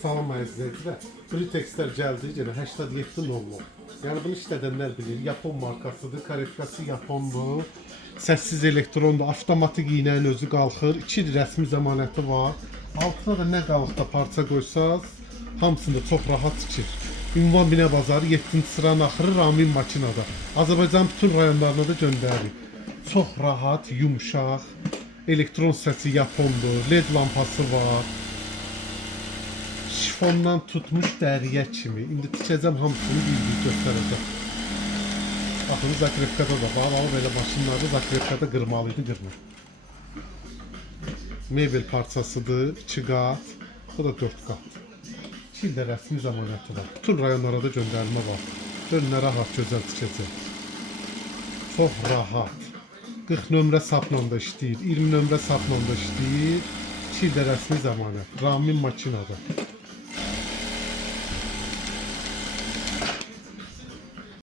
Salam izləyicilər. Britexlər gəldi, yenə 8700. Yəni bunu işlədənlər bilir. Yapon markasıdır, karetkası Yapondur. Səssiz elektrondur, avtomatik iynənin özü qalxır. 2 il rəsmi zəmanəti var. Altına da nə qalıqda parça qoysaz, hamısında çox rahat çıxır. Ünvan Binə Bazarı 7-ci sıranın axırı Ramin makinada. Azərbaycan bütün rayonlarına da göndərir. Çox rahat, yumşaq, elektron səsi Yapondur, LED lampası var. Şifondan tutmuş dəriyə kimi. İndi tikəcəm hamısını bir-bir göstərəcəm. Baxın, Zakrepkada da var. Ama belə maşınlarda Zakrepkada qırmalıydı, qırmır. Mebel parçasıdır, 2 qat. Bu da 4 qat. 2 ildə rəsmi zəmanəti var. Bütün rayonlara da göndərmə var. Önünə rahat, gözəl tikəcək. Çox rahat. 40 nömrə sapla da işləyir, 20 nömrə sapla da işləyir. 2 ildə rəsmi zəmanət. Ramin makinada.